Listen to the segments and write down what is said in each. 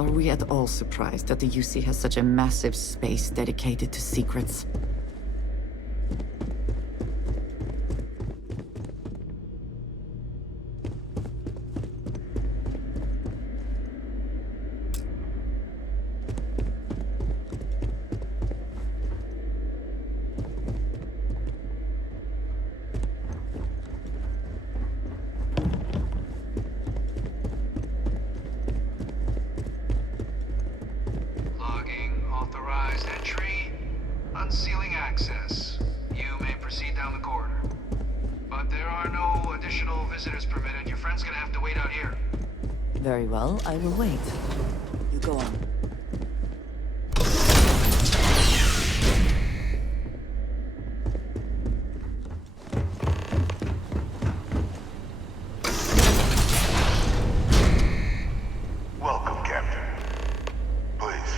Are we at all surprised that the UC has such a massive space dedicated to secrets? Authorized entry, unsealing access. You may proceed down the corridor. But there are no additional visitors permitted. Your friend's gonna have to wait out here. Very well, I will wait. You go on. Welcome, Captain. Please,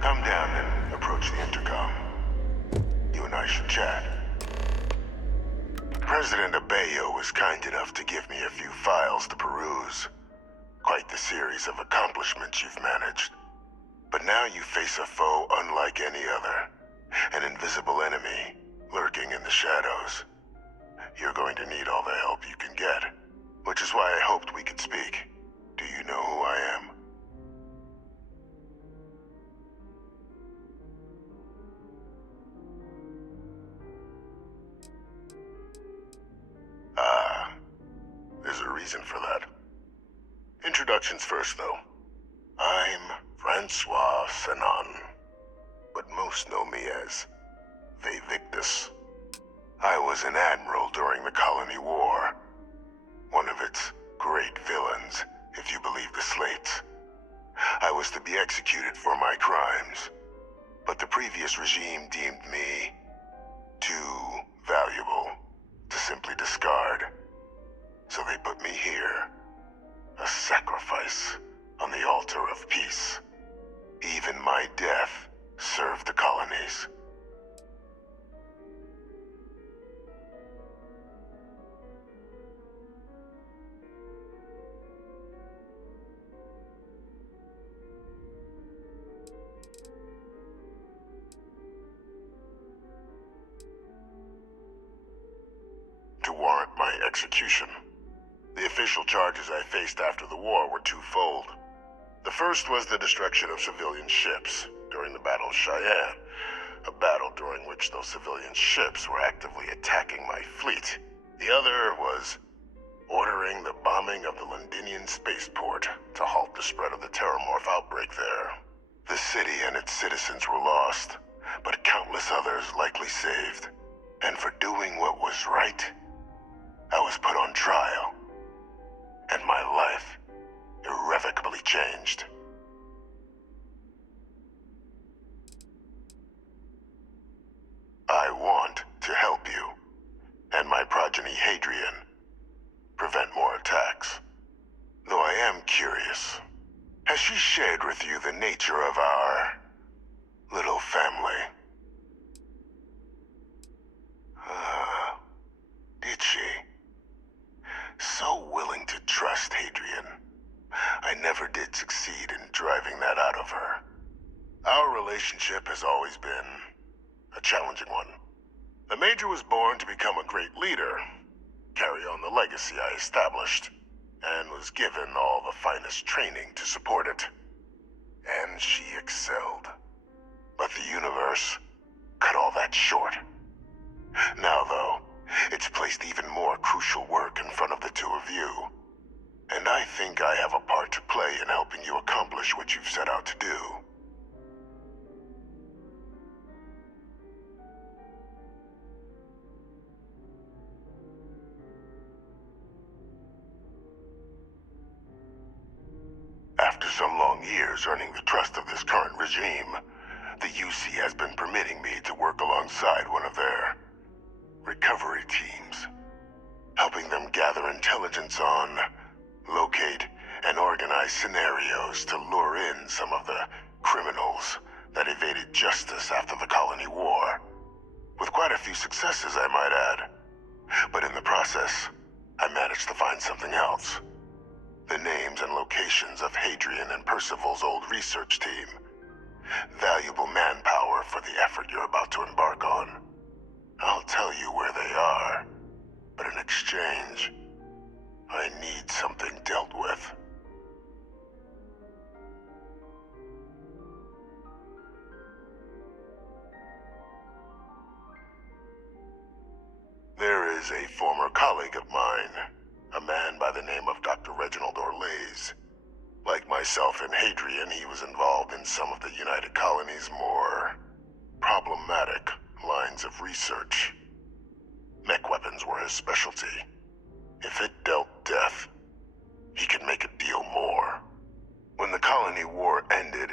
come down and approach the intercom. You and I should chat. President Abeyo was kind enough to give me a few files to peruse. Quite the series of accomplishments you've managed. But now you face a foe unlike any other. An invisible enemy, lurking in the shadows. You're going to need all the help you can get. Which is why I hoped we could speak. Do you know who I am? There's a reason for that. Introductions first, though. I'm Francois Sanon, but most know me as Vevictus. I was an admiral during the Colony War. One of its great villains, if you believe the slates. I was to be executed for my crimes, but the previous regime deemed me too valuable to simply discard. So they put me here, a sacrifice on the altar of peace. Even my death served the colonies. To warrant my execution. The official charges I faced after the war were twofold. The first was the destruction of civilian ships during the Battle of Cheyenne, a battle during which those civilian ships were actively attacking my fleet. The other was ordering the bombing of the Londinian spaceport to halt the spread of the Terramorph outbreak there. The city and its citizens were lost, but countless others likely saved. And for doing what was right, I was put on trial. And my life irrevocably changed. I want to help you, and my progeny Hadrian, prevent more attacks. Though I am curious, has she shared with you the nature of our little family? Did she? So willing to trust Hadrian. I never did succeed in driving that out of her. Our relationship has always been a challenging one. The Major was born to become a great leader, carry on the legacy I established, and was given all the finest training to support it. And she excelled. But the universe cut all that short. Now, though, it's placed even more crucial work in front of the two of you. And I think I have a part to play in helping you accomplish what you've set out to do. After some long years earning the trust of this current regime, the UC has been permitting me to work alongside one of their recovery teams, helping them gather intelligence on, locate, and organize scenarios to lure in some of the criminals that evaded justice after the Colony War. With quite a few successes, I might add. But in the process, I managed to find something else. The names and locations operations of Hadrian and Percival's old research team. Valuable manpower for the effort you're about to embark on. I'll tell you where they are, but in exchange, I need something dealt with. There is a former colleague of mine, a man by the name of Dr. Reginald Orlaise. Like myself and Hadrian, he was involved in some of the United Colony's more problematic lines of research. Mech weapons were his specialty. If it dealt death, he could make a deal more. When the colony war ended,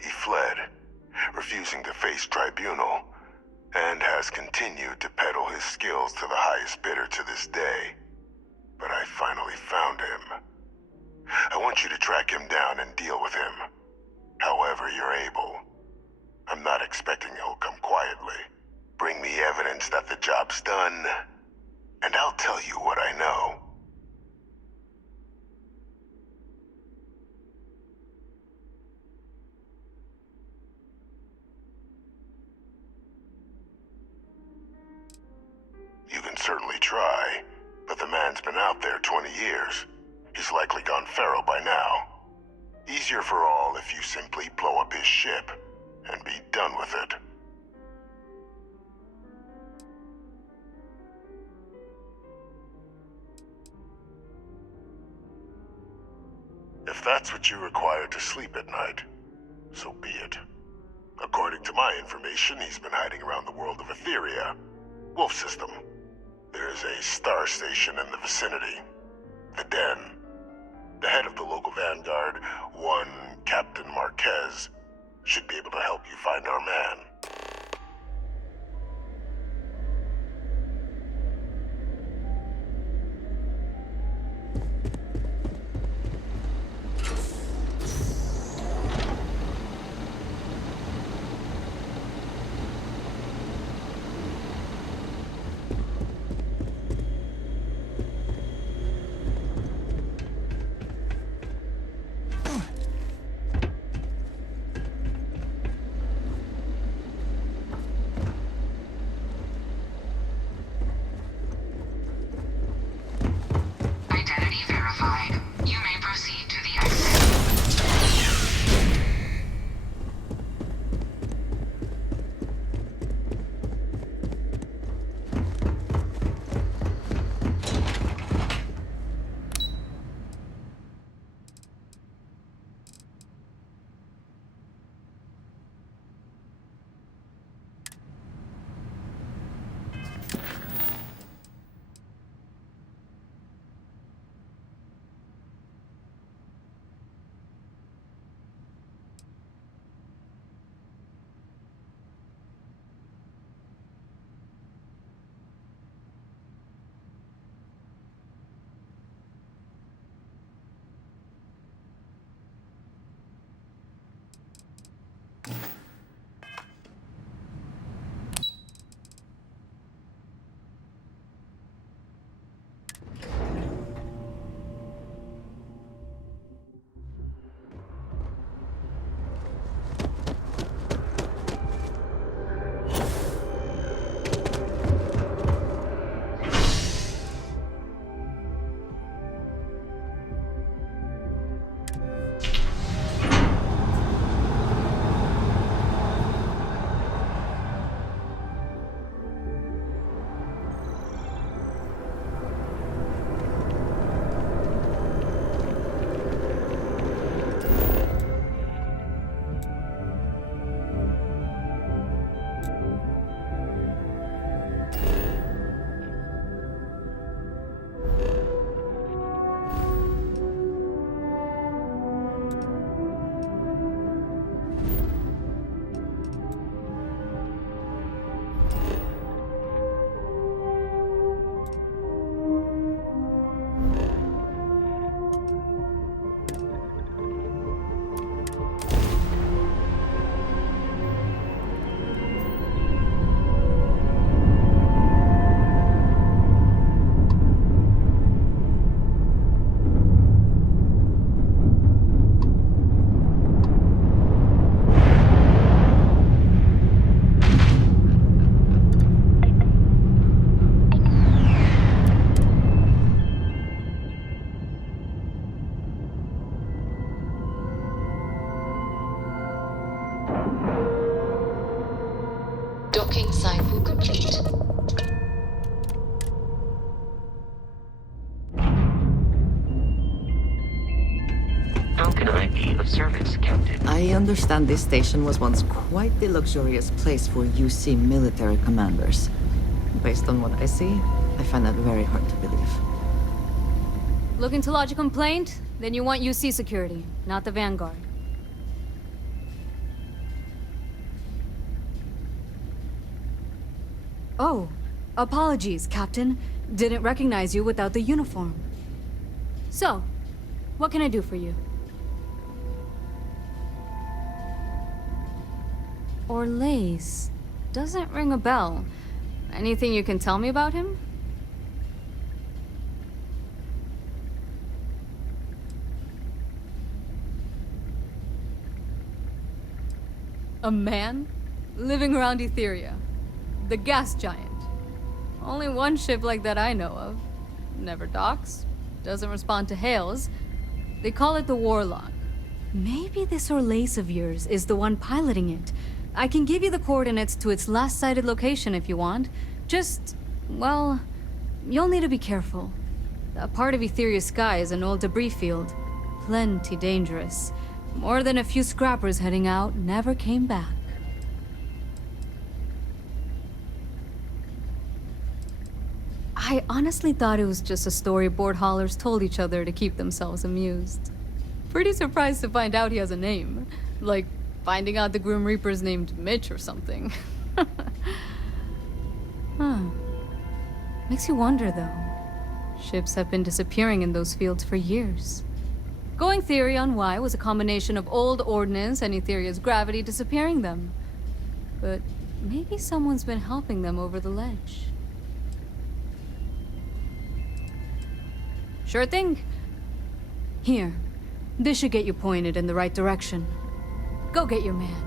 he fled, refusing to face tribunal, and has continued to peddle his skills to the highest bidder to this day. But I finally found him. I want you to track him down and deal with him, however you're able. I'm not expecting he'll come quietly. Bring me evidence that the job's done, and I'll tell you what I know. You can certainly try, but the man's been out there 20 years. He's likely gone feral by now. Easier for all if you simply blow up his ship and be done with it. If that's what you require to sleep at night, so be it. According to my information, he's been hiding around the world of Etheria, Wolf System. There's a star station in the vicinity, the Den. The head of the local vanguard, one Captain Marquez, should be able to help you find our man. Docking cycle complete. How can I be of service, Captain? I understand this station was once quite the luxurious place for UC military commanders. Based on what I see, I find that very hard to believe. Looking to lodge a complaint? Then you want UC security, not the Vanguard. Oh, apologies, Captain. Didn't recognize you without the uniform. So, what can I do for you? Orlace. Doesn't ring a bell. Anything you can tell me about him? A man? Living around Etheria. The gas giant. Only one ship like that I know of. Never docks. Doesn't respond to hails. They call it the Warlock. Maybe this Orlace of yours is the one piloting it. I can give you the coordinates to its last sighted location if you want. Just, well, you'll need to be careful. That part of Etheria's sky is an old debris field. Plenty dangerous. More than a few scrappers heading out never came back. I honestly thought it was just a story board haulers told each other to keep themselves amused. Pretty surprised to find out he has a name. Like, finding out the Grim Reaper's named Mitch or something. Huh. Makes you wonder, though. Ships have been disappearing in those fields for years. Going theory on why was a combination of old ordnance and Etheria's gravity disappearing them. But maybe someone's been helping them over the ledge. Sure thing. Here. This should get you pointed in the right direction. Go get your man.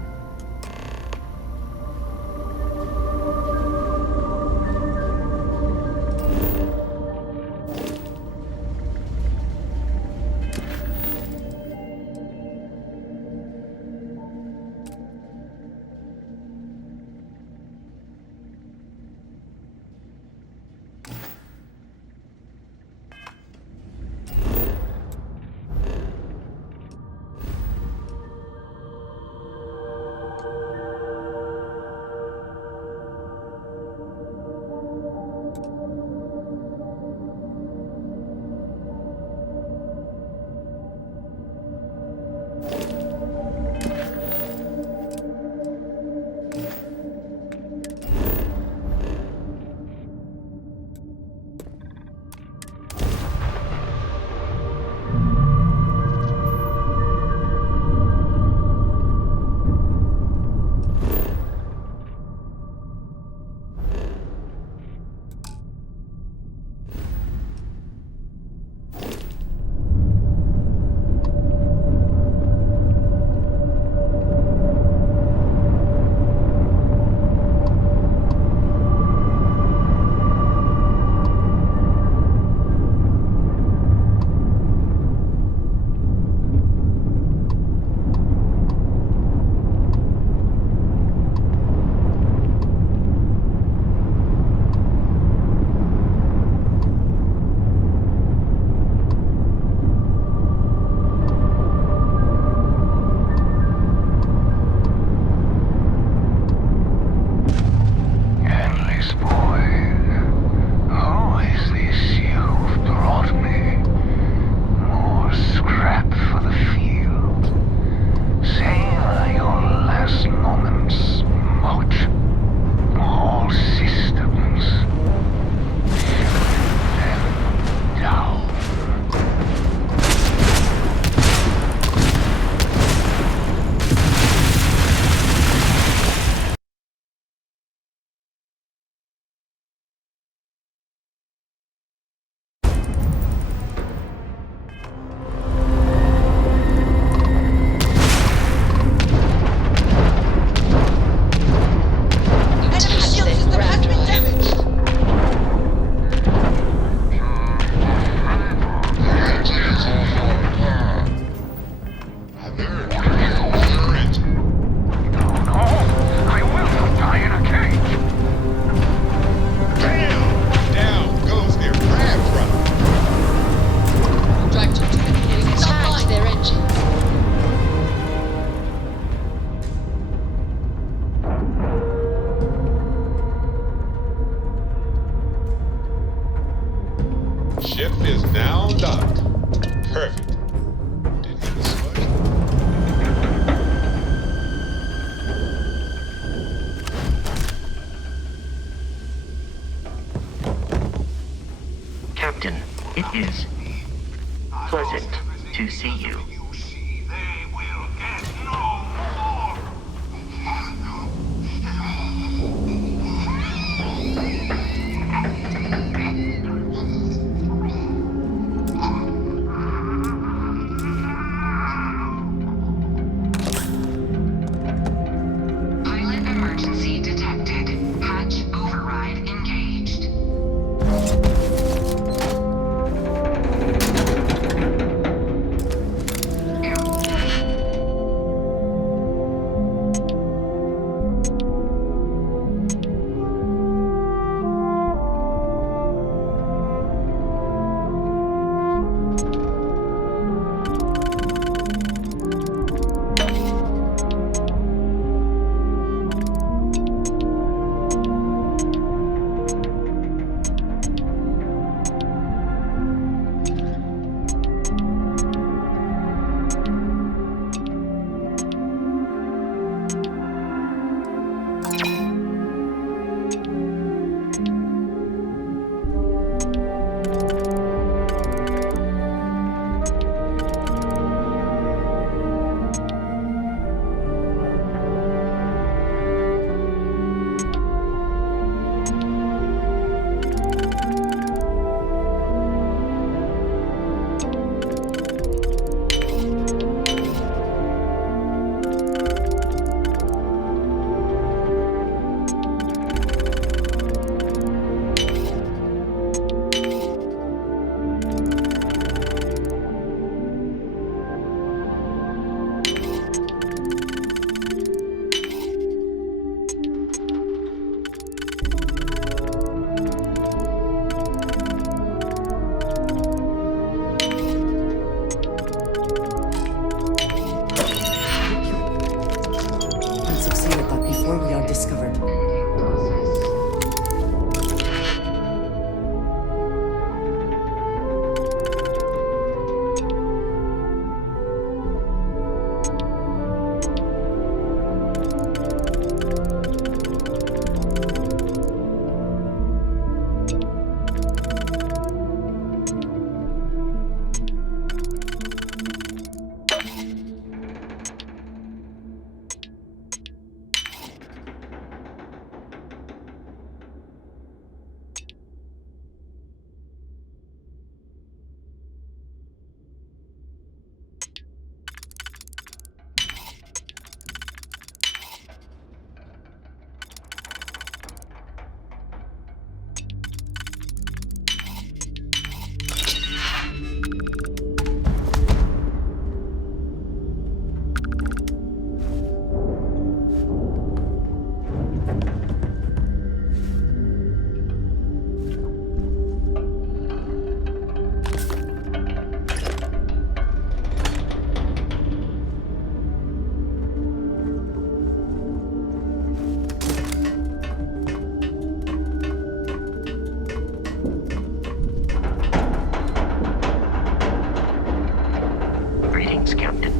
is pleasant to see you. You see, they will get no more. Pilot emergency detected. Hatch override engaged. Let's succeed at that before we are discovered. Greetings, Captain.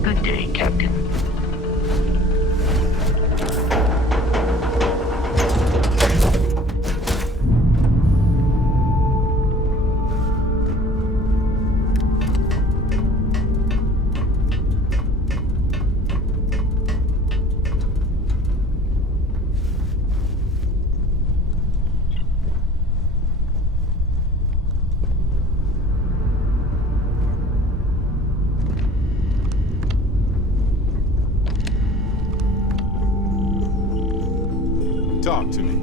Good day, Captain. Talk to me.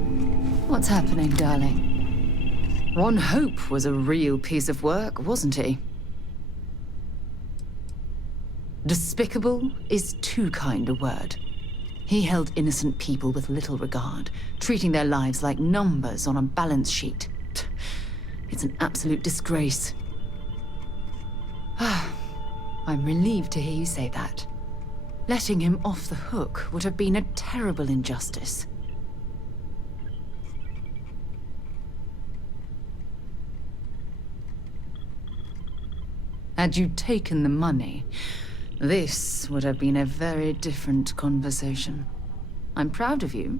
What's happening, darling? Ron Hope was a real piece of work, wasn't he? Despicable is too kind a word. He held innocent people with little regard, treating their lives like numbers on a balance sheet. It's an absolute disgrace. I'm relieved to hear you say that. Letting him off the hook would have been a terrible injustice. Had you taken the money, this would have been a very different conversation. I'm proud of you.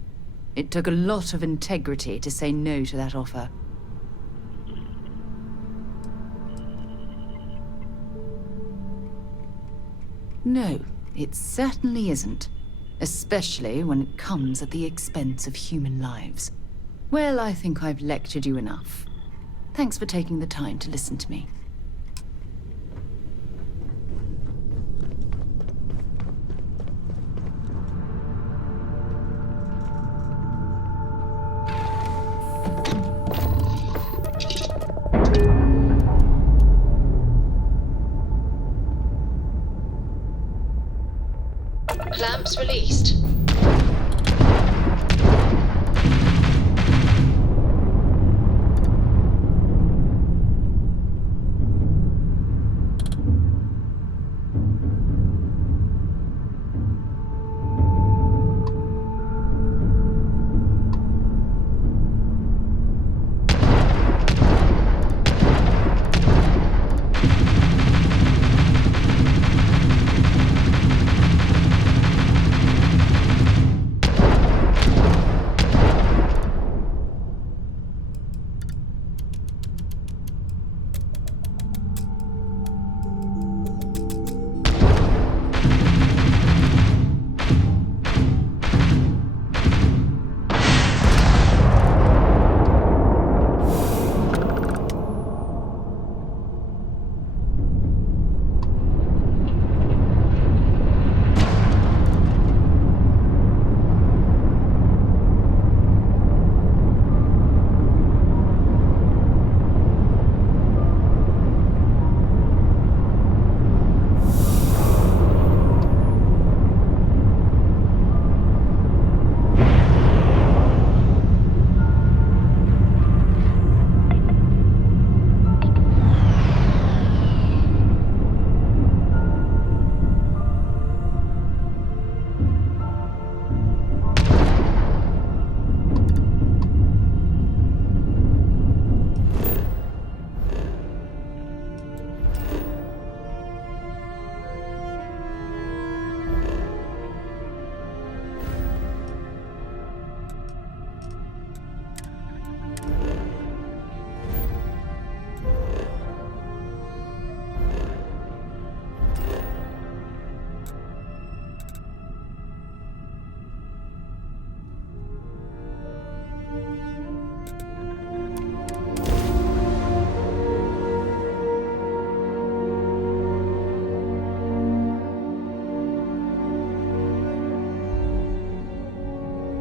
It took a lot of integrity to say no to that offer. No, it certainly isn't. Especially when it comes at the expense of human lives. Well, I think I've lectured you enough. Thanks for taking the time to listen to me. Clamps released.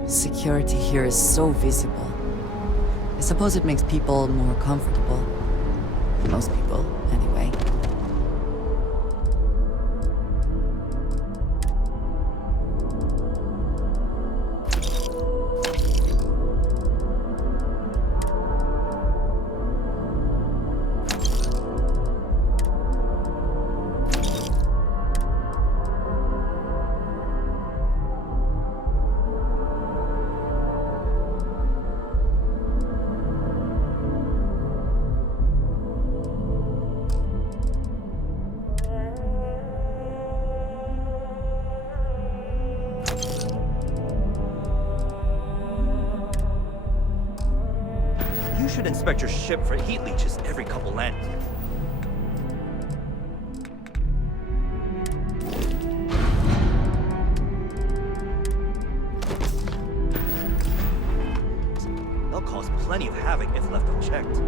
Security here is so visible. I suppose it makes people more comfortable. Most people, anyway. You should inspect your ship for heat leeches every couple landings. They'll cause plenty of havoc if left unchecked.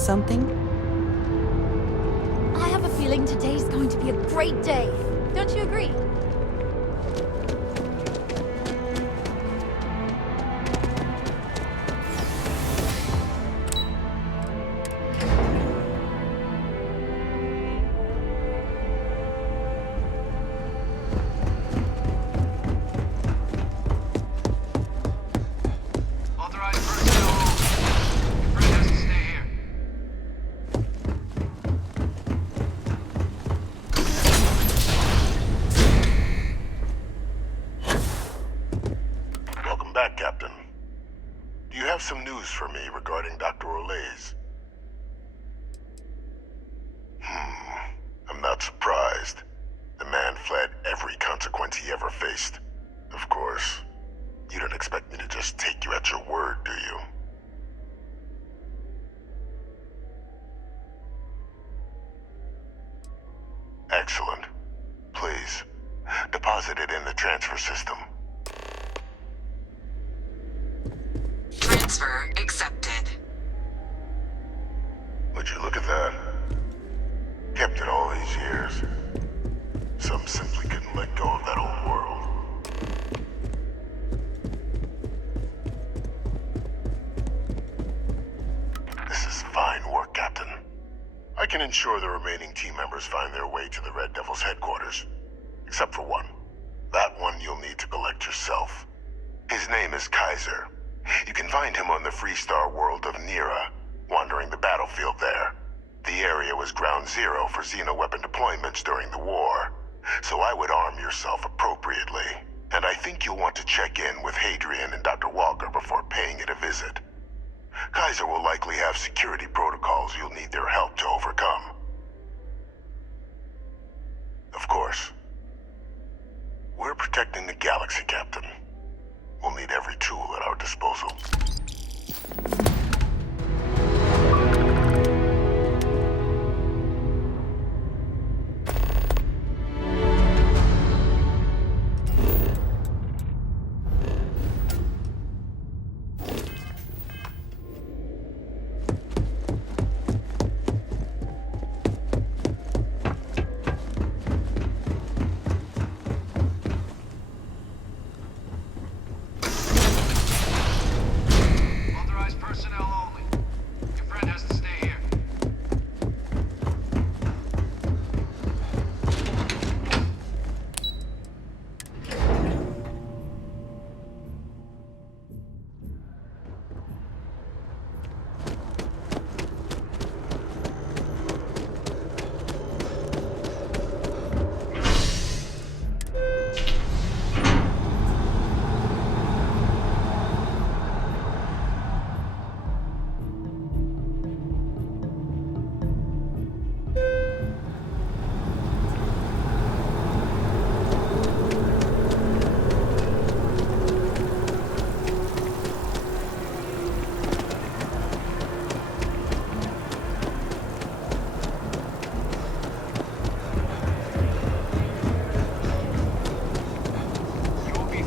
want something? I have a feeling today's going to be a great day. Don't you agree? Authorized personnel only. Your friend has to stay here. Welcome back, Captain. Do you have some news for me regarding Dr. Olays? I'm not surprised. The man fled every consequence he ever faced. Of course, you don't expect me to just take you at your word, do you? Excellent. Please, deposit it in the transfer system. Transfer accepted. Would you look at that? Kept it all these years. Some simply couldn't let go of that old world. This is fine work, Captain. I can ensure the remaining team members find their way to the Red Devil's headquarters. Except for one. That one you'll need to collect yourself. His name is Kaiser. You can find him on the Freestar world of Nira, wandering the battlefield there. The area was ground zero for xeno-weapon deployments during the war, so I would arm yourself appropriately. And I think you'll want to check in with Hadrian and Dr. Walker before paying it a visit. Kaiser will likely have security protocols you'll need their help to overcome. Of course, we're protecting the galaxy, Captain. We'll need every tool at our disposal. Authorized personnel only. Your friend has to stay here. You'll be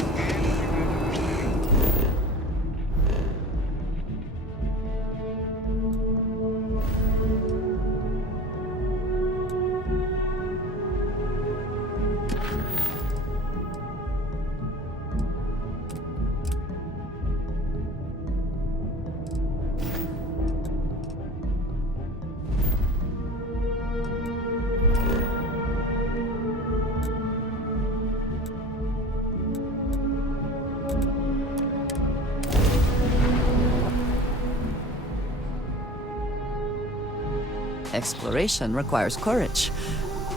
Exploration requires courage,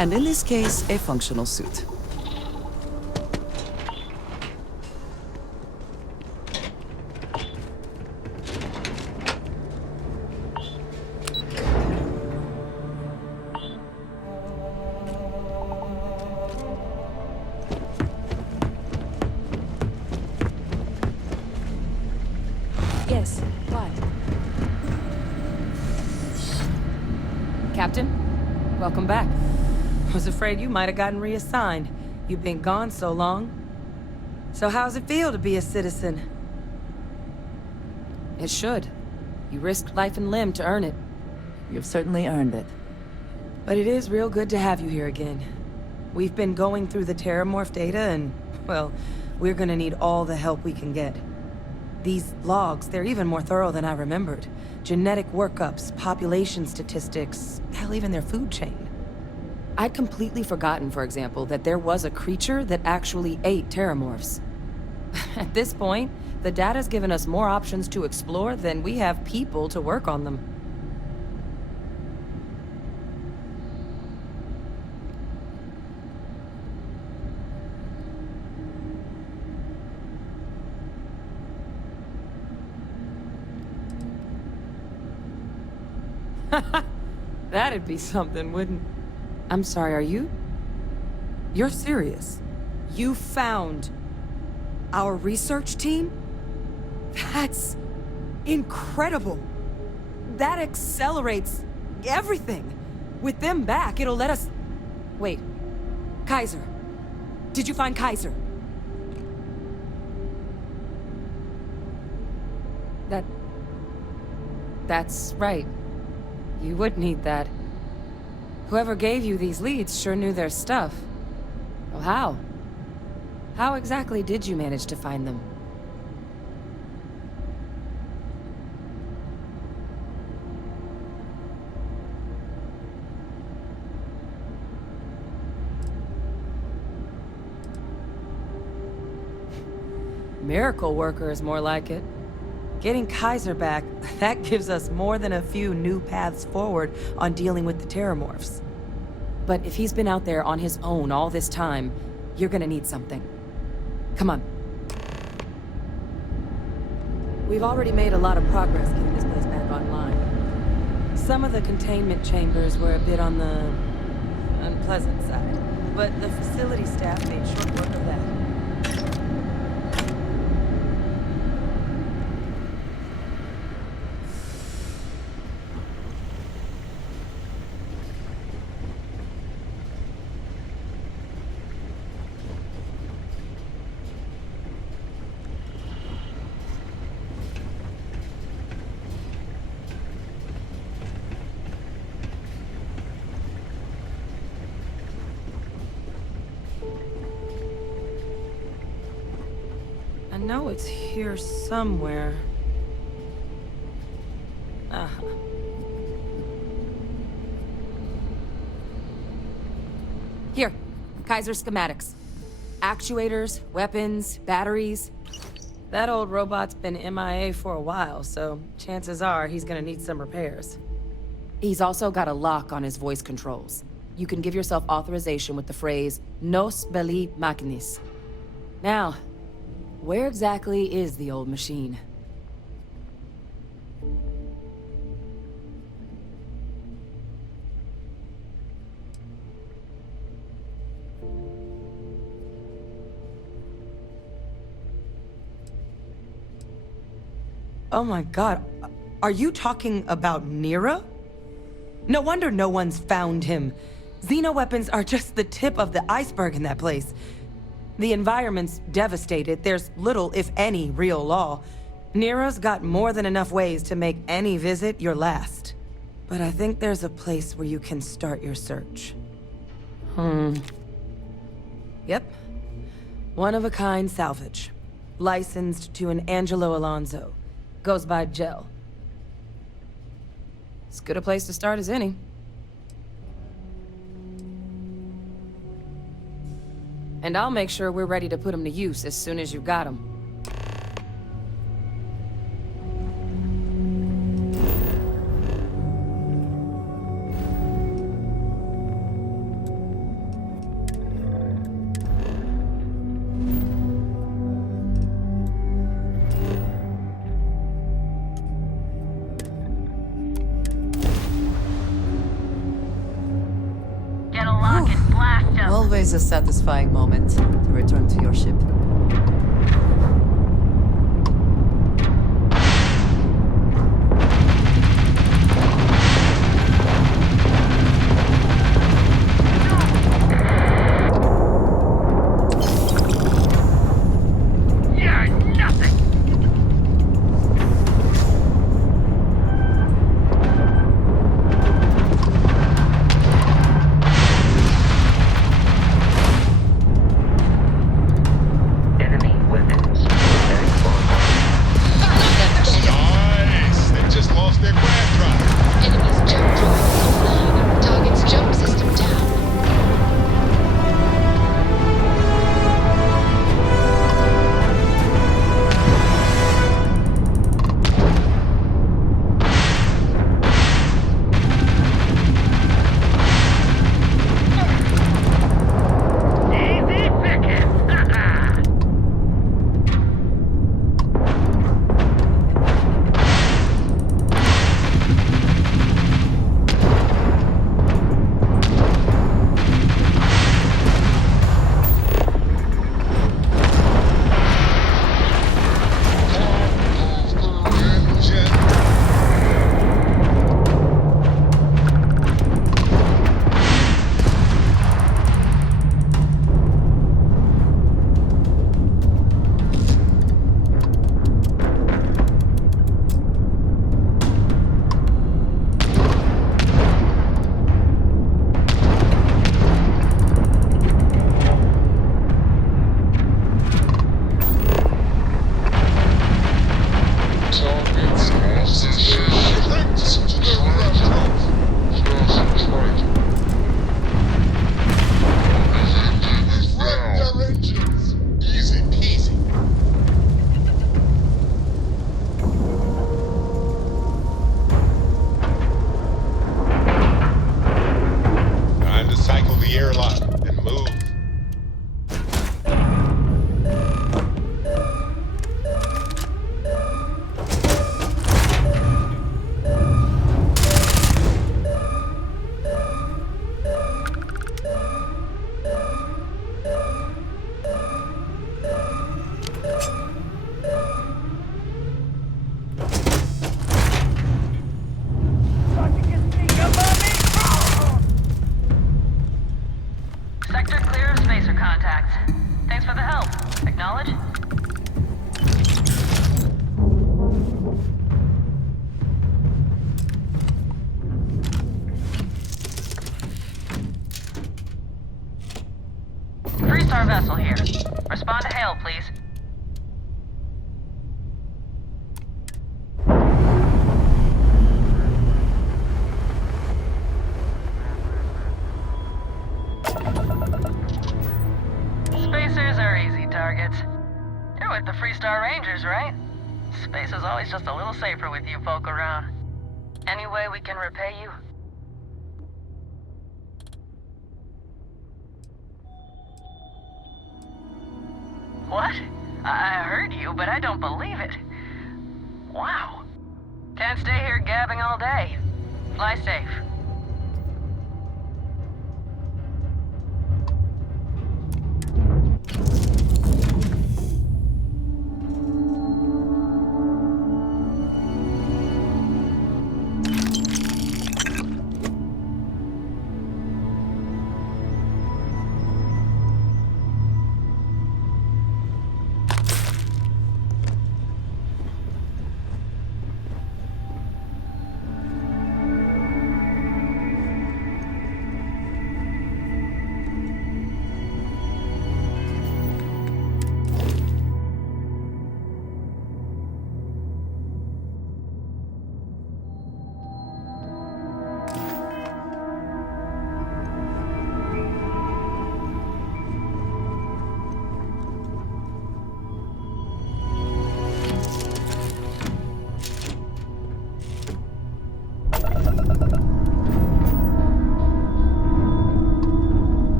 and in this case, a functional suit. Yes, what? Captain, welcome back. Was afraid you might have gotten reassigned. You've been gone so long. So how's it feel to be a citizen? It should. You risked life and limb to earn it. You've certainly earned it. But it is real good to have you here again. We've been going through the Terramorph data and, well, we're gonna need all the help we can get. These logs, they're even more thorough than I remembered. Genetic workups, population statistics, hell, even their food chain. I'd completely forgotten, for example, that there was a creature that actually ate Terramorphs. At this point, the data's given us more options to explore than we have people to work on them. That'd be something, wouldn't... I'm sorry, are you? You're serious? You found our research team? That's incredible. That accelerates everything. With them back, it'll let us... Wait. Kaiser. Did you find Kaiser? That's right. You would need that. Whoever gave you these leads sure knew their stuff. Well, how? How exactly did you manage to find them? Miracle worker is more like it. Getting Kaiser back, that gives us more than a few new paths forward on dealing with the Terramorphs. But if he's been out there on his own all this time, you're gonna need something. Come on. We've already made a lot of progress getting this place back online. Some of the containment chambers were a bit on the unpleasant side, but the facility staff made short work of that. I know it's here somewhere. Here, Kaiser schematics. Actuators, weapons, batteries. That old robot's been MIA for a while, so chances are he's gonna need some repairs. He's also got a lock on his voice controls. You can give yourself authorization with the phrase, Nos belli machinis. Now, where exactly is the old machine? Oh my god, are you talking about Nira? No wonder no one's found him. Xenoweapons are just the tip of the iceberg in that place. The environment's devastated. There's little, if any, real law. Nira's got more than enough ways to make any visit your last. But I think there's a place where you can start your search. Yep. One-of-a-kind salvage. Licensed to an Angelo Alonso. Goes by Gel. As good a place to start as any. And I'll make sure we're ready to put them to use as soon as you've got them. Always a satisfying moment to return to your ship. the airlock and move. Sector clear of spacer contacts. Thanks for the help. Acknowledge? Three-star vessel here. Respond to hail, please. Spacers are easy targets. You're with the Freestar Rangers, right? Space is always just a little safer with you folk around. Any way we can repay you? What? I heard you, but I don't believe it. Wow. Can't stay here gabbing all day. Fly safe.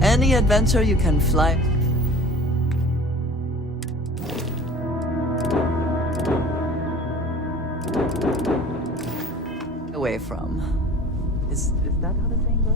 Any adventure you can fly away from. Is that how the saying goes?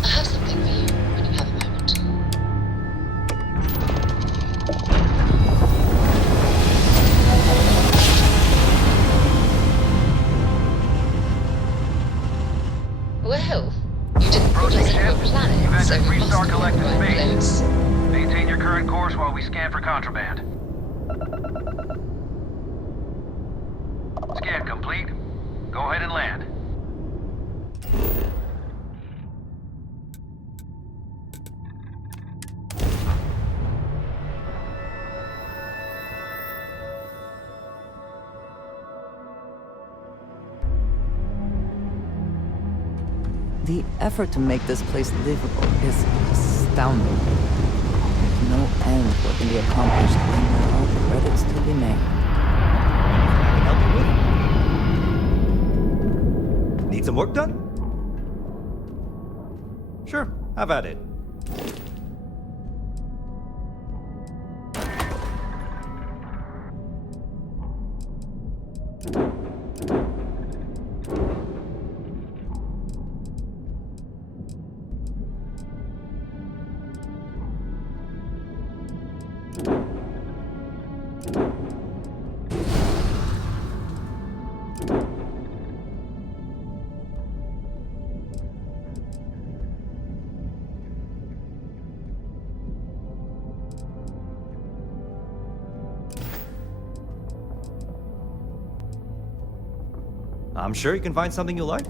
I have something for you when you have a moment. Well, you didn't put us into a planet, so we must be in the right place. Maintain your current course while we scan for contraband. Scan complete. Go ahead and land. The effort to make this place livable is astounding. No end what can be accomplished when there are credits to be made. I can help you with? Need some work done? Sure, have at it. I'm sure you can find something you like.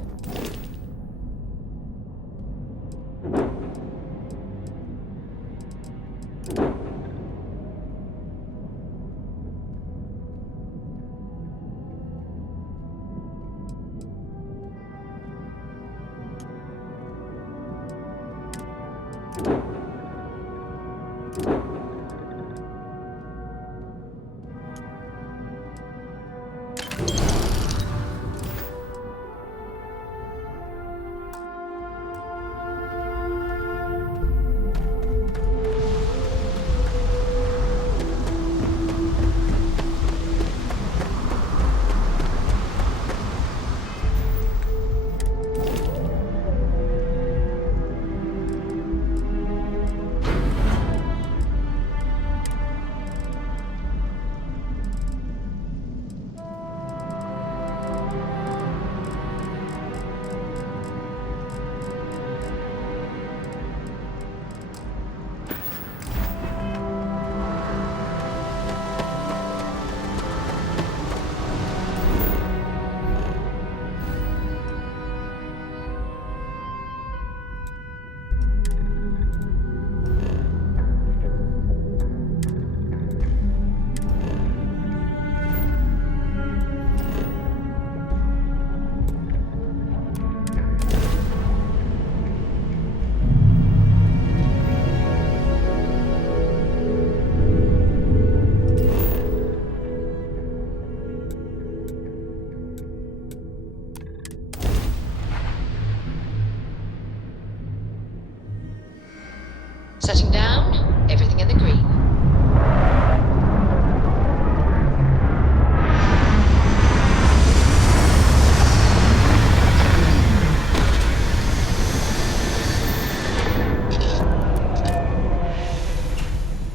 Setting down, everything in the green.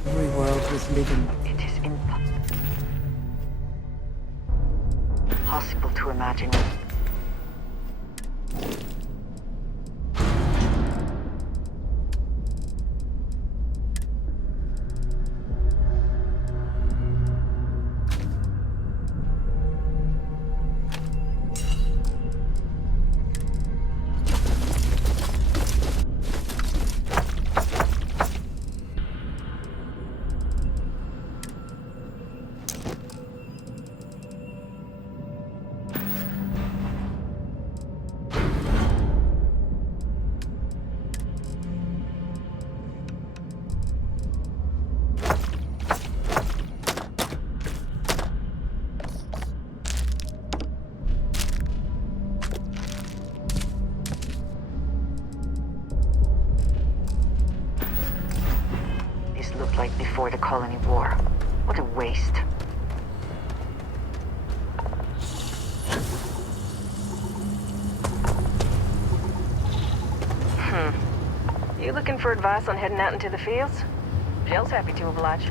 Every world was living. It is impossible to imagine. Like before the colony war. What a waste. You looking for advice on heading out into the fields? Jill's happy to oblige.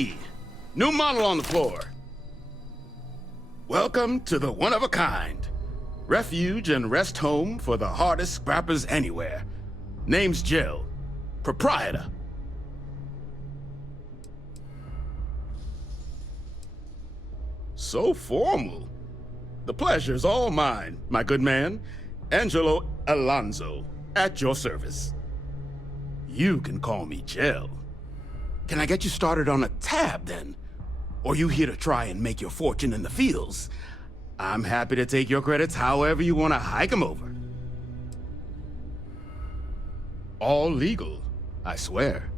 me! New model on the floor. Welcome to the one-of-a-kind. Refuge and rest home for the hardest scrappers anywhere. Name's Jill. Proprietor. So formal. The pleasure's all mine, my good man. Angelo Alonso, at your service. You can call me Jill. Can I get you started on a tab, then? Or you here to try and make your fortune in the fields? I'm happy to take your credits however you want to hike them over. All legal, I swear.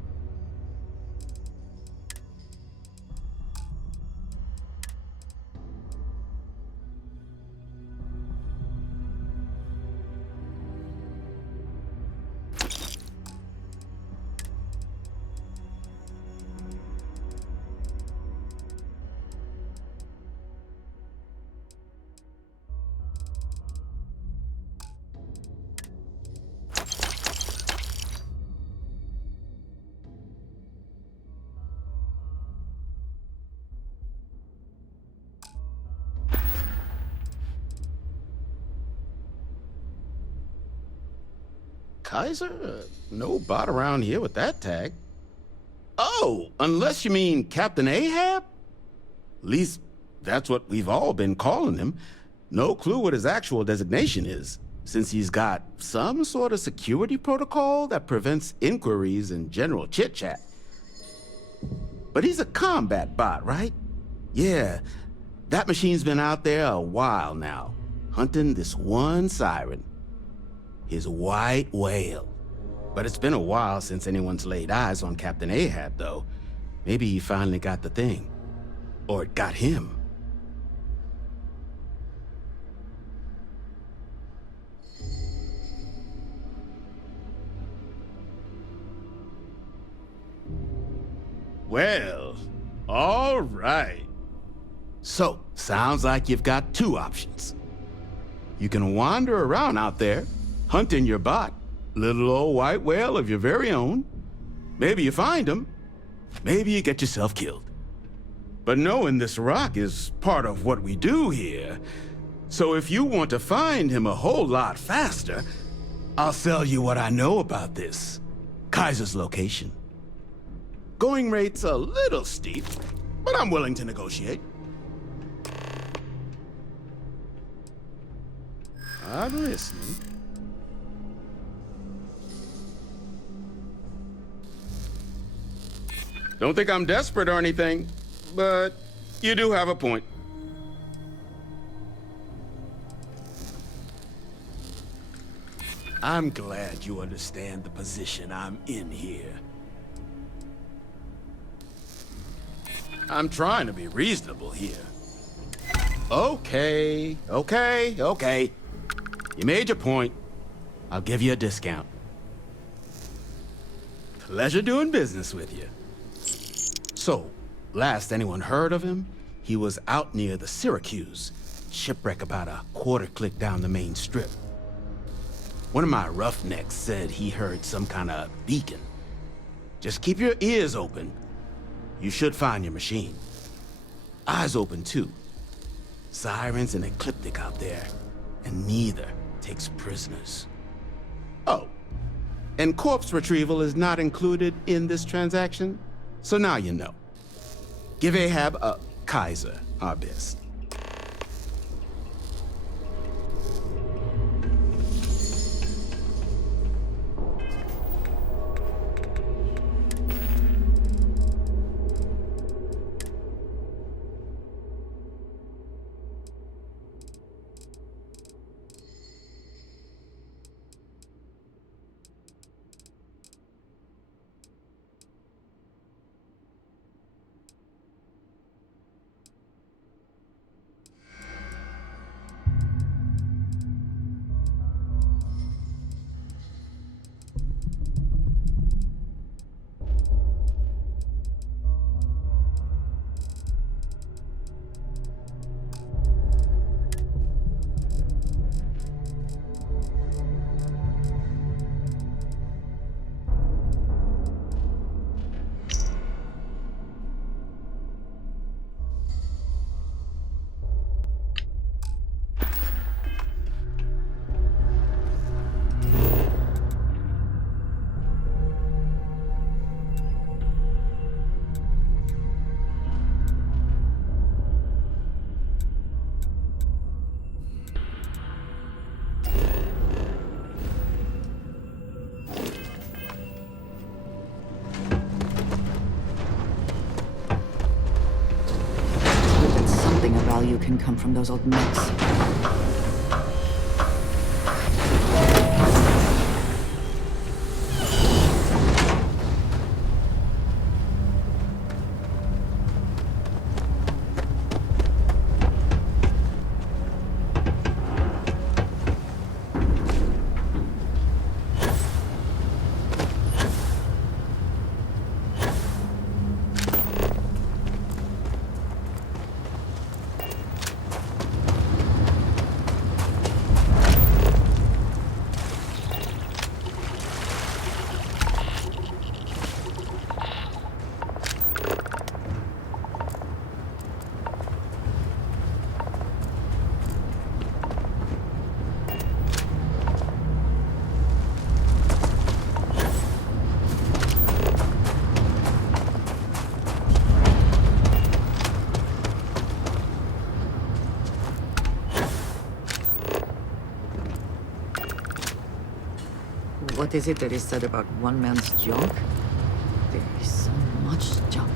Kaiser? No bot around here with that tag. Oh, unless you mean Captain Ahab? At least, that's what we've all been calling him. No clue what his actual designation is, since he's got some sort of security protocol that prevents inquiries and general chit-chat. But he's a combat bot, right? Yeah, that machine's been out there a while now, hunting this one siren. His white whale. But it's been a while since anyone's laid eyes on Captain Ahab, though. Maybe he finally got the thing. Or it got him. Well, all right. So, sounds like you've got two options. You can wander around out there, hunting your bot, little old white whale of your very own. Maybe you find him, maybe you get yourself killed. But knowing this rock is part of what we do here. So if you want to find him a whole lot faster, I'll sell you what I know about this. Kaiser's location. Going rate's a little steep, but I'm willing to negotiate. I'm listening. Don't think I'm desperate or anything, but you do have a point. I'm glad you understand the position I'm in here. I'm trying to be reasonable here. Okay. You made your point. I'll give you a discount. Pleasure doing business with you. So, last anyone heard of him, he was out near the Syracuse, shipwreck about a quarter click down the main strip. One of my roughnecks said he heard some kind of beacon. Just keep your ears open. You should find your machine. Eyes open too. Sirens and Ecliptic out there, and neither takes prisoners. Oh, and corpse retrieval is not included in this transaction? So now you know. Give Ahab a Kaiser our best. value can come from those old mechs. What is it that is said about one man's junk? There is so much junk.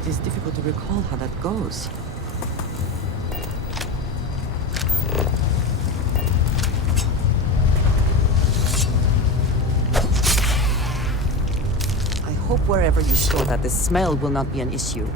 It is difficult to recall how that goes. I hope wherever you store that, the smell will not be an issue.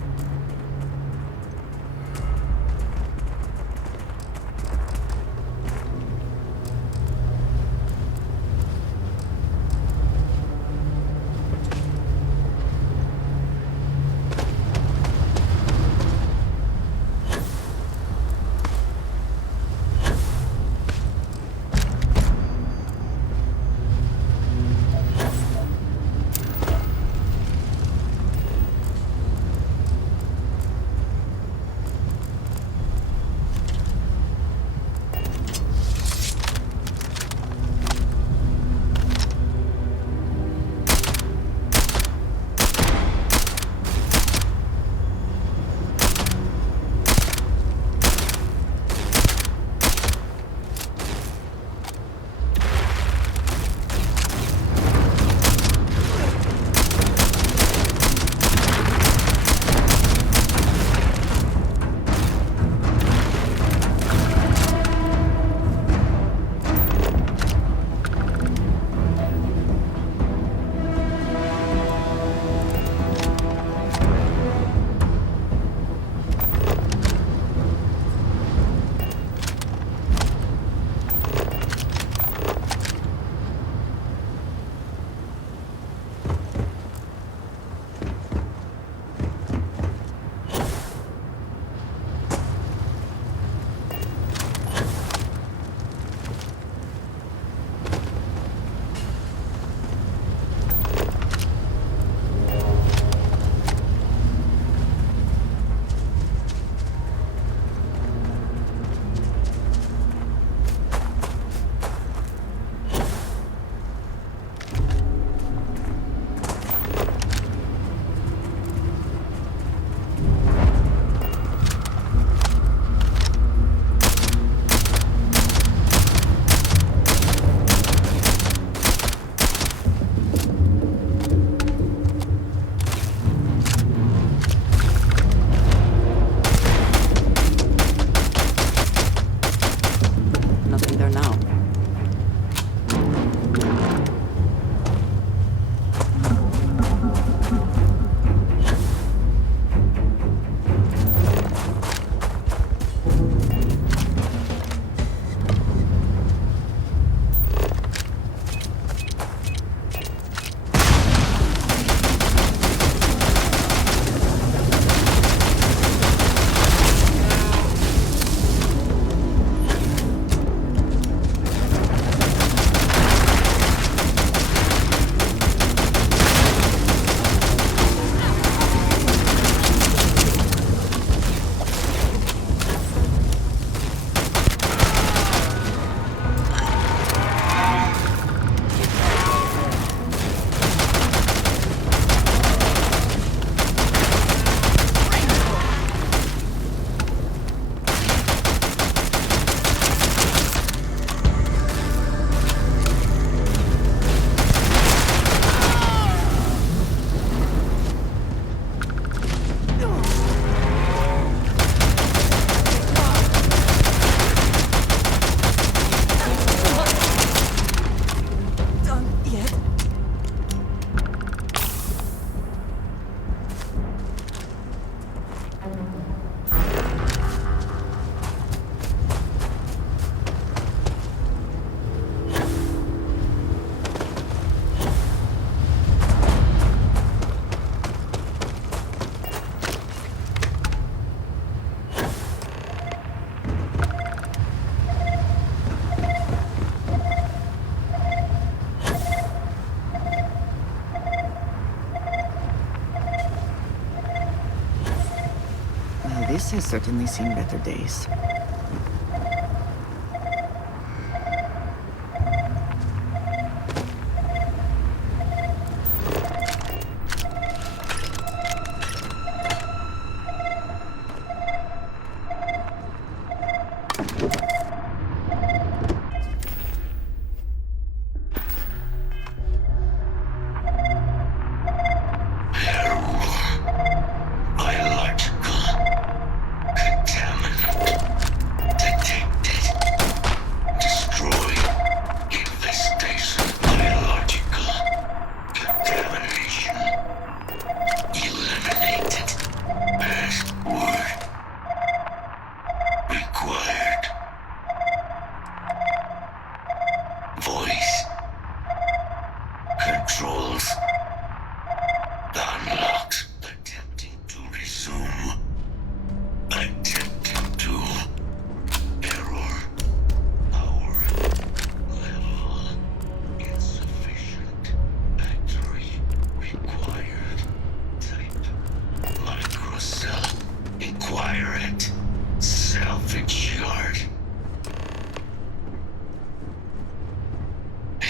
This has certainly seen better days.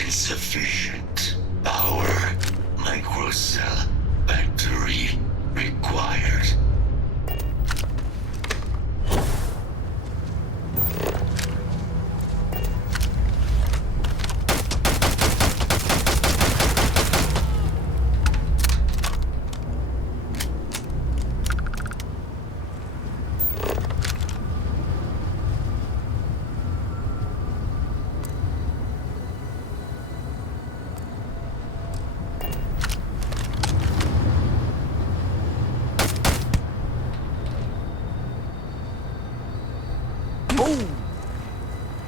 Insufficient power. Microcell battery required.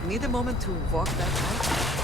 Need a moment to walk that out?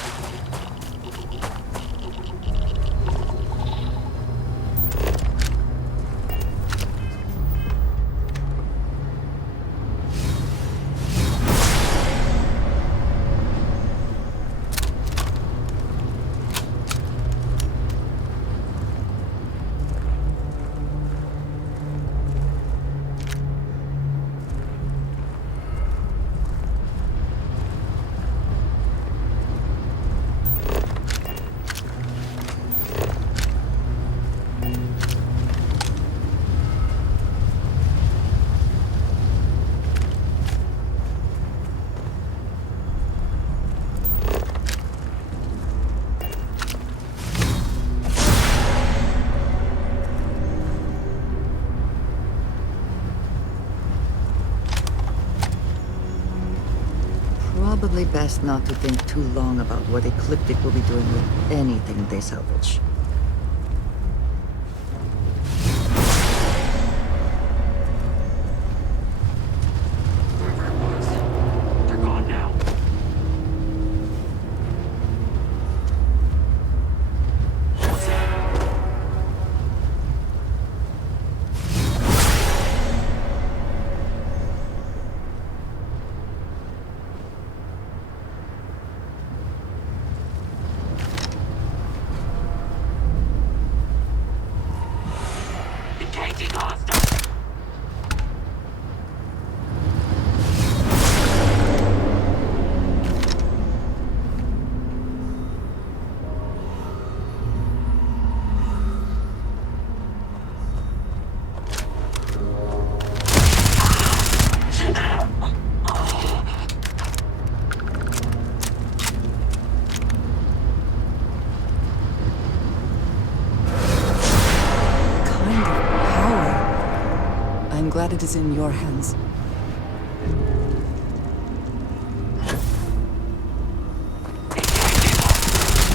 Probably best not to think too long about what Ecliptic will be doing with anything they salvage. They're gone now. What's that? Detecting hostile. I'm glad it is in your hands.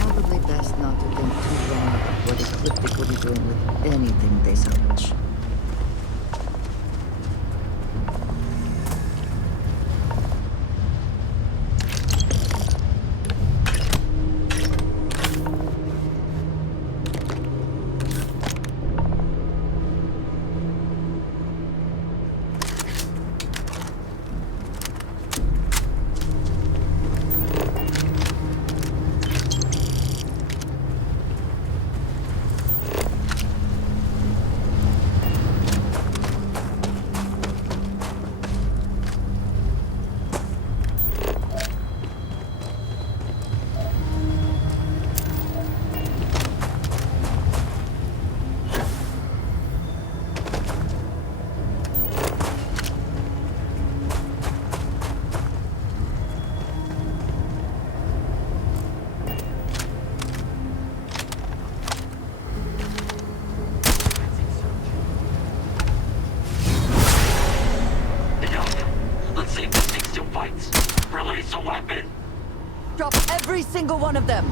Probably best not to think too long about what Ecliptic will be doing with anything they salvage. droids. Release a weapon. Drop every single one of them.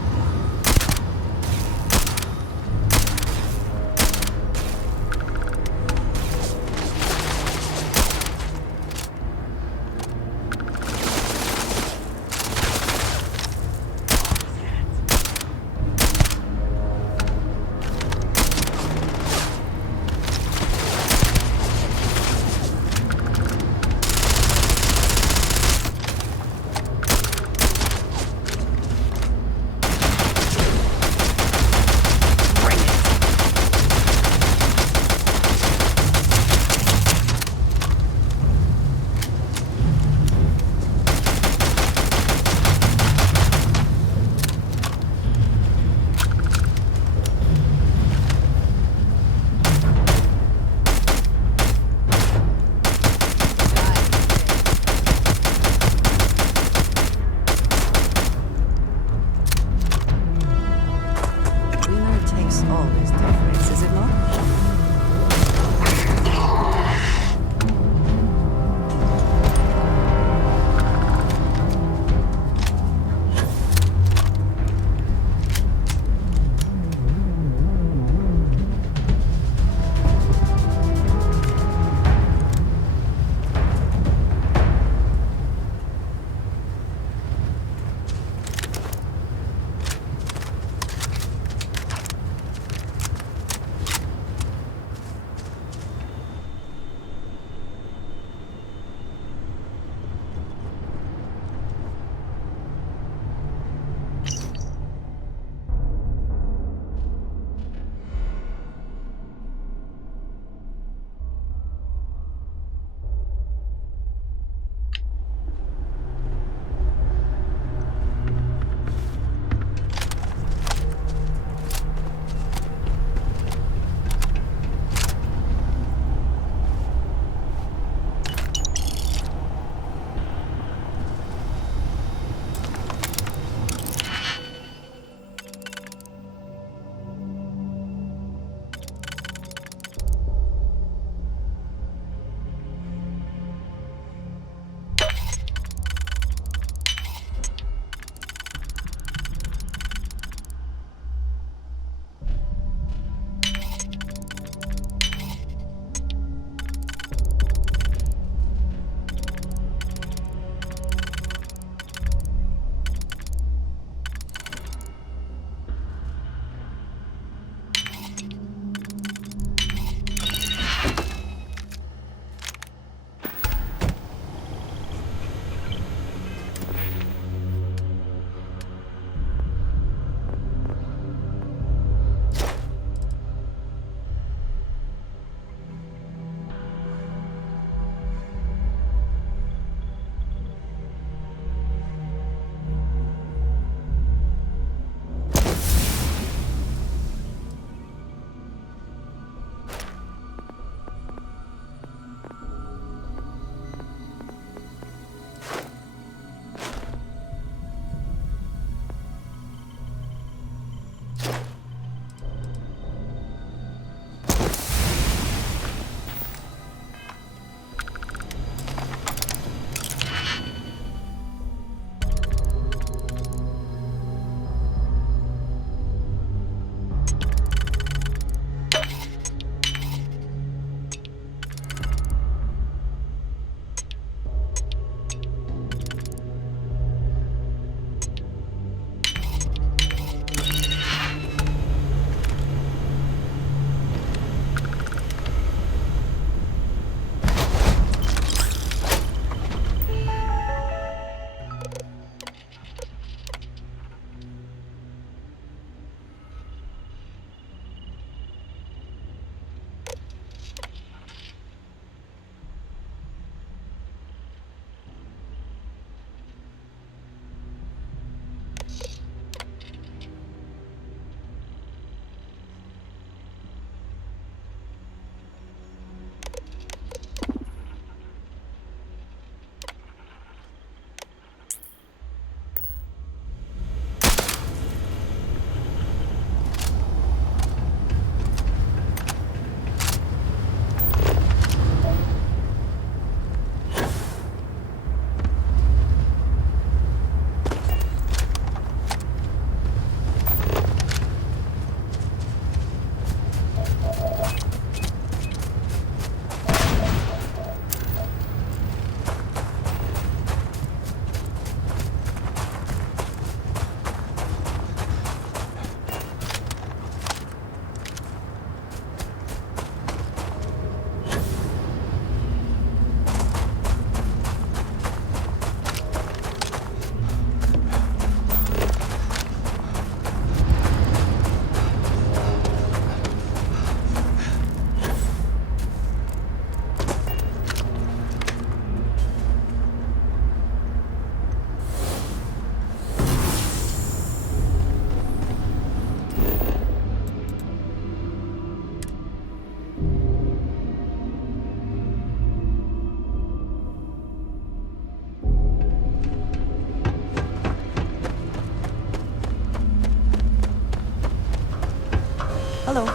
Hello.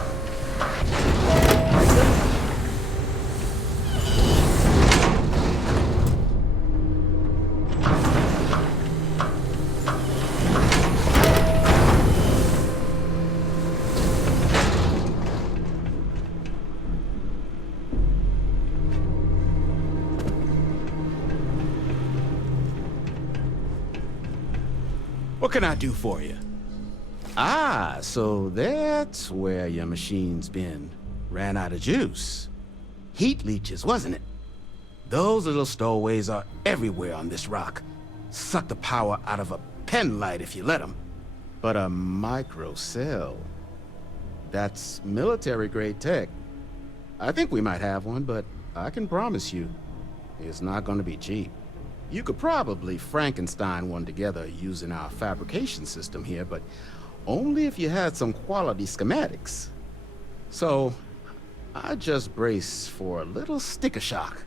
What can I do for you? Ah, so that's where your machine's been. Ran out of juice. Heat leeches, wasn't it? Those little stowaways are everywhere on this rock. Suck the power out of a pen light if you let them. But a microcell, that's military-grade tech. I think we might have one, but I can promise you, it's not gonna be cheap. You could probably Frankenstein one together using our fabrication system here, but only if you had some quality schematics. So, I just brace for a little sticker shock.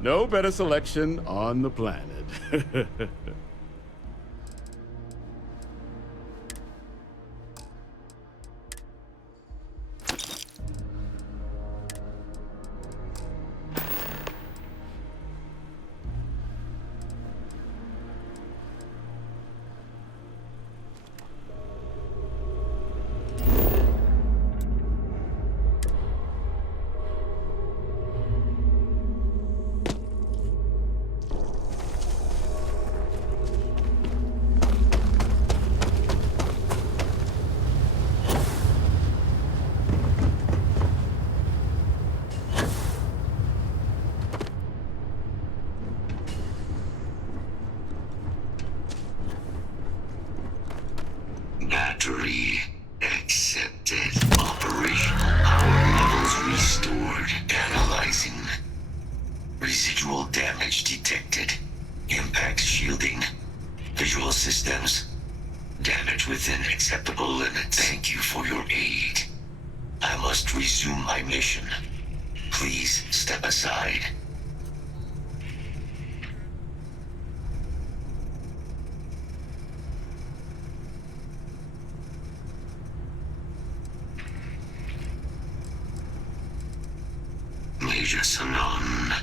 No better selection on the planet. Battery accepted. Operational power levels restored. Analyzing. Residual damage detected. Impact shielding. Visual systems. Damage within acceptable limits. Thank you for your aid. I must resume my mission. Please step aside. Major Sanon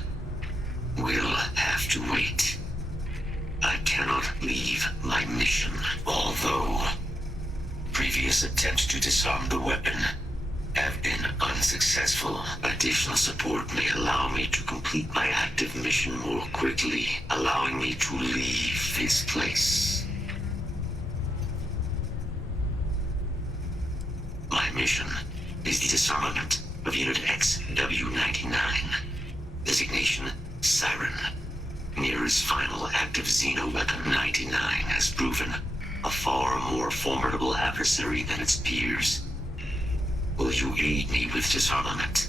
will have to wait. I cannot leave my mission, although previous attempts to disarm the weapon have been unsuccessful. Additional support may allow me to complete my active mission more quickly, allowing me to leave this place. My mission is the disarmament of Unit XW-99. Designation, Siren. Near's final active Xeno weapon 99 has proven a far more formidable adversary than its peers. Will you aid me with disarmament?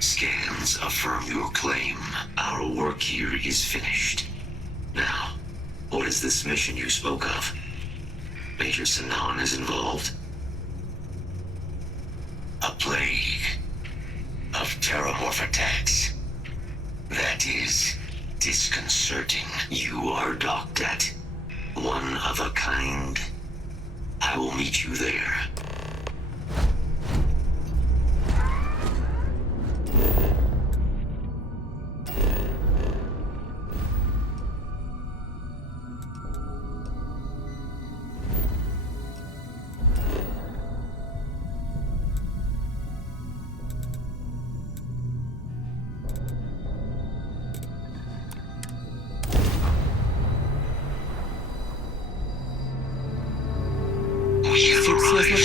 Scans affirm your claim. Our work here is finished. Now, what is this mission you spoke of? Major Sanon is involved. A plague of terramorph attacks. That is disconcerting. You are docked at one of a kind. I will meet you there.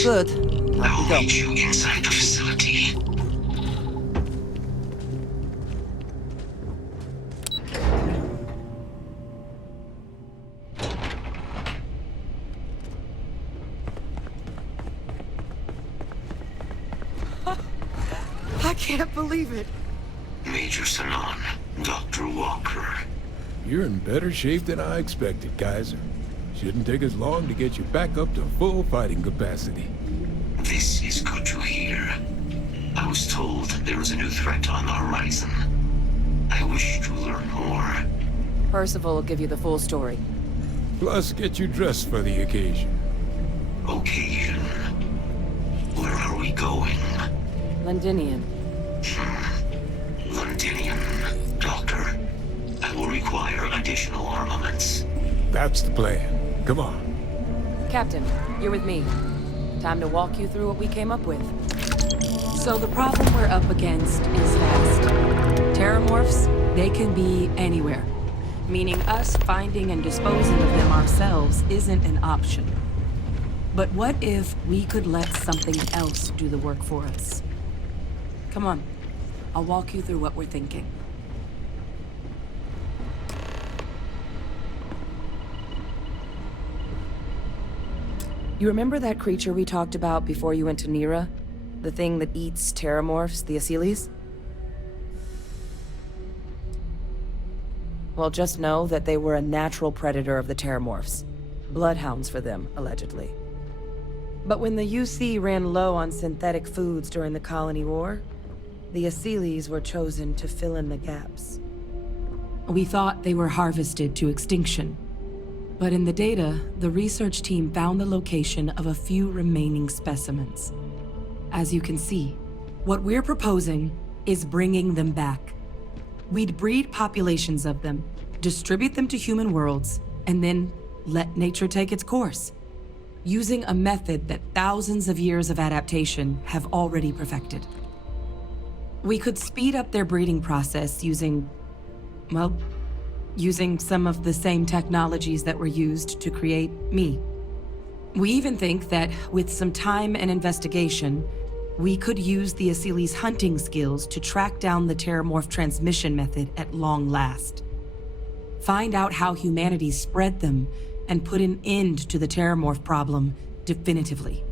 Good. I will meet you inside the facility. I can't believe it. Major Sanon, Dr. Walker. You're in better shape than I expected, Kaiser. Shouldn't take us long to get you back up to full fighting capacity. This is good to hear. I was told there was a new threat on the horizon. I wish to learn more. Percival will give you the full story. Plus, get you dressed for the occasion. Occasion? Where are we going? Londinium. Londinium. Doctor, I will require additional armaments. That's the plan. Come on. Captain, you're with me. Time to walk you through what we came up with. So the problem we're up against is vast. Terramorphs, they can be anywhere. Meaning us finding and disposing of them ourselves isn't an option. But what if we could let something else do the work for us? Come on, I'll walk you through what we're thinking. You remember that creature we talked about before you went to Nira? The thing that eats terramorphs, the Asylees? Well, just know that they were a natural predator of the terramorphs. Bloodhounds for them, allegedly. But when the UC ran low on synthetic foods during the Colony War, the Asylees were chosen to fill in the gaps. We thought they were harvested to extinction. But in the data, the research team found the location of a few remaining specimens. As you can see, what we're proposing is bringing them back. We'd breed populations of them, distribute them to human worlds, and then let nature take its course, using a method that thousands of years of adaptation have already perfected. We could speed up their breeding process using some of the same technologies that were used to create me. We even think that with some time and investigation, we could use the Asylees' hunting skills to track down the Terramorph transmission method at long last. Find out how humanity spread them and put an end to the Terramorph problem definitively.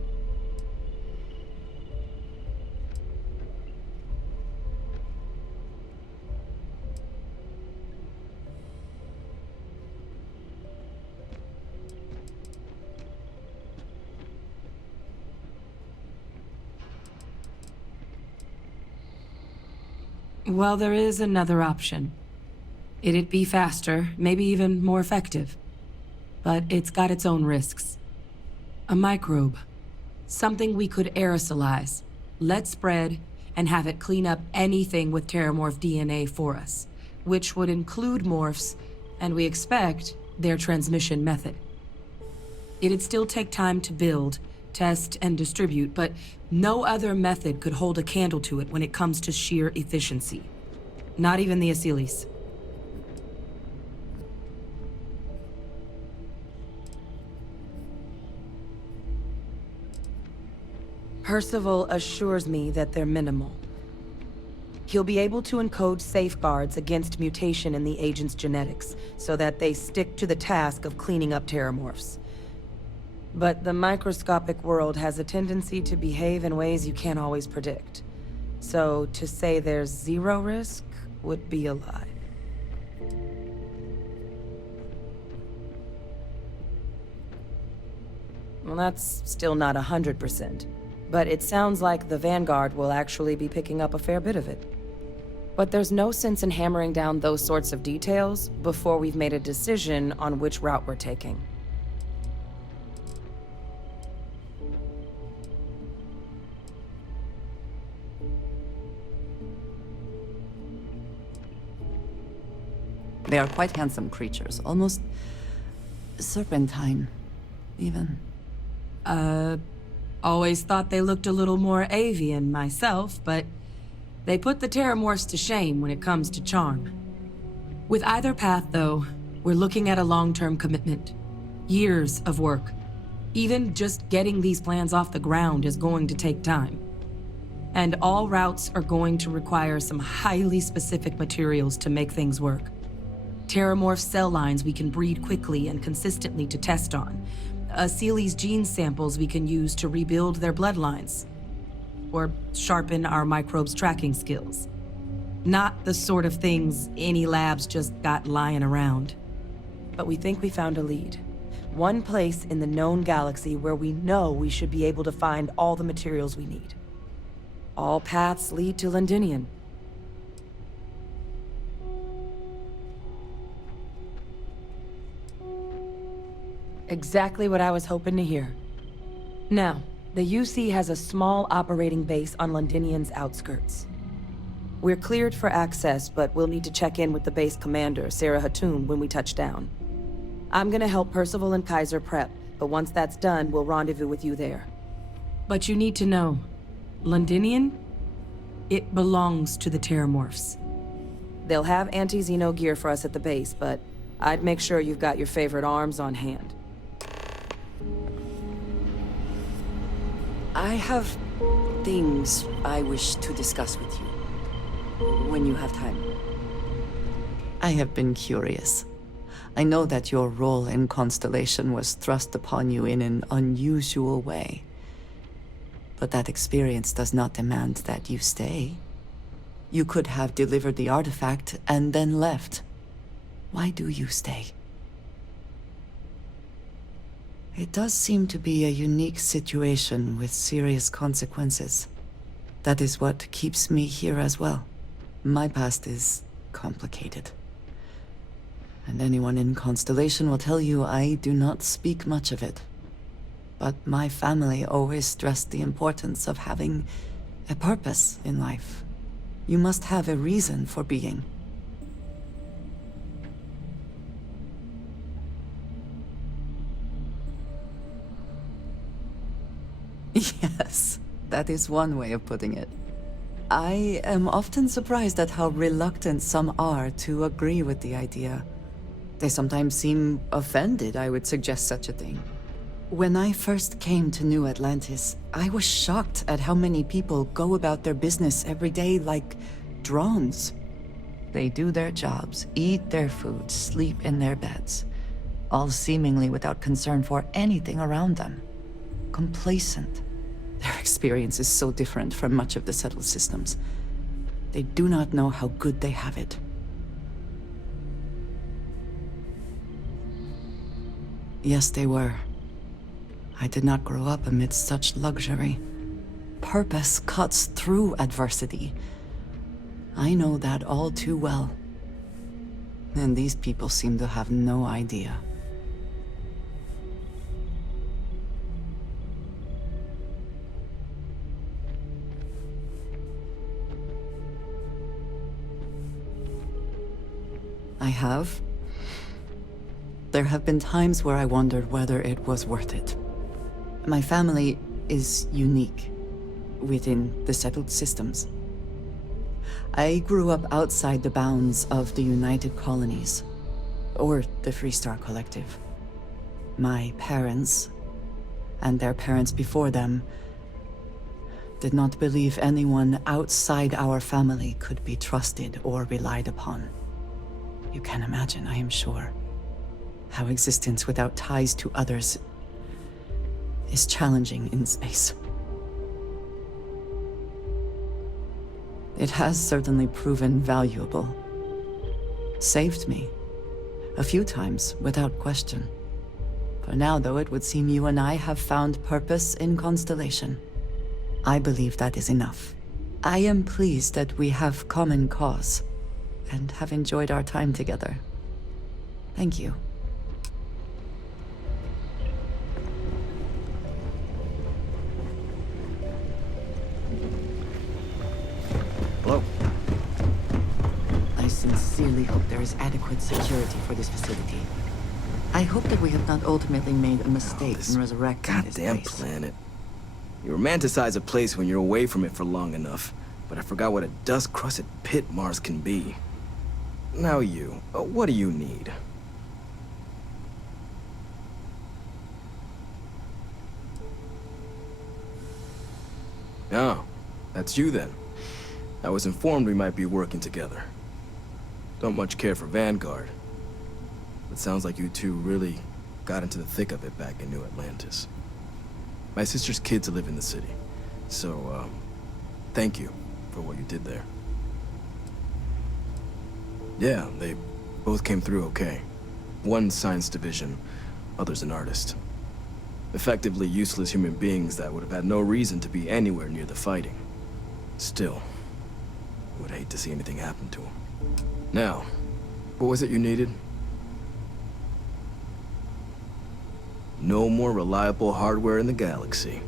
Well, there is another option. It'd be faster, maybe even more effective. But it's got its own risks. A microbe. Something we could aerosolize, let spread, and have it clean up anything with Terramorph DNA for us, which would include morphs, and we expect their transmission method. It'd still take time to build, test, and distribute, but no other method could hold a candle to it when it comes to sheer efficiency. Not even the Asylees. Percival assures me that they're minimal. He'll be able to encode safeguards against mutation in the agent's genetics, so that they stick to the task of cleaning up terramorphs. But the microscopic world has a tendency to behave in ways you can't always predict. So to say there's zero risk would be a lie. Well, that's still not 100%. But it sounds like the Vanguard will actually be picking up a fair bit of it. But there's no sense in hammering down those sorts of details before we've made a decision on which route we're taking. They are quite handsome creatures, almost serpentine, even. Always thought they looked a little more avian myself, but they put the Terramorphs to shame when it comes to charm. With either path, though, we're looking at a long-term commitment. Years of work. Even just getting these plans off the ground is going to take time. And all routes are going to require some highly specific materials to make things work. Terramorph cell lines we can breed quickly and consistently to test on. Asylees' gene samples we can use to rebuild their bloodlines. Or sharpen our microbes' tracking skills. Not the sort of things any labs just got lying around. But we think we found a lead. One place in the known galaxy where we know we should be able to find all the materials we need. All paths lead to Londinian. Exactly what I was hoping to hear. Now, the UC has a small operating base on Londinian's outskirts. We're cleared for access, but we'll need to check in with the base commander, Sarah Hatoum, when we touch down. I'm gonna help Percival and Kaiser prep, but once that's done, we'll rendezvous with you there. But you need to know, Londinian, it belongs to the Terramorphs. They'll have anti-Xeno gear for us at the base, but I'd make sure you've got your favorite arms on hand. I have things I wish to discuss with you. When you have time. I have been curious. I know that your role in Constellation was thrust upon you in an unusual way. But that experience does not demand that you stay. You could have delivered the artifact and then left. Why do you stay? It does seem to be a unique situation with serious consequences. That is what keeps me here as well. My past is complicated. And anyone in Constellation will tell you I do not speak much of it. But my family always stressed the importance of having a purpose in life. You must have a reason for being. Yes, that is one way of putting it. I am often surprised at how reluctant some are to agree with the idea. They sometimes seem offended I would suggest such a thing. When I first came to New Atlantis, I was shocked at how many people go about their business every day like drones. They do their jobs, eat their food, sleep in their beds, all seemingly without concern for anything around them. Complacent. Their experience is so different from much of the settled systems. They do not know how good they have it. Yes, they were. I did not grow up amidst such luxury. Purpose cuts through adversity. I know that all too well. And these people seem to have no idea. I have. There have been times where I wondered whether it was worth it. My family is unique within the settled systems. I grew up outside the bounds of the United Colonies, or the Freestar Collective. My parents, and their parents before them, did not believe anyone outside our family could be trusted or relied upon. You can imagine, I am sure, how existence without ties to others is challenging in space. It has certainly proven valuable. Saved me. A few times, without question. For now, though, it would seem you and I have found purpose in Constellation. I believe that is enough. I am pleased that we have common cause, and have enjoyed our time together. Thank you. Hello. I sincerely hope there is adequate security for this facility. I hope that we have not ultimately made a mistake in resurrecting this Goddamn place. planet. You romanticize a place when you're away from it for long enough, but I forgot what a dust-crusted pit Mars can be. Now you, what do you need? Oh, that's you then. I was informed we might be working together. Don't much care for Vanguard. But sounds like you two really got into the thick of it back in New Atlantis. My sister's kids live in the city, so, thank you for what you did there. Yeah, they both came through okay. One science division, other's an artist. Effectively useless human beings that would have had no reason to be anywhere near the fighting. Still, would hate to see anything happen to him. Now, what was it you needed? No more reliable hardware in the galaxy.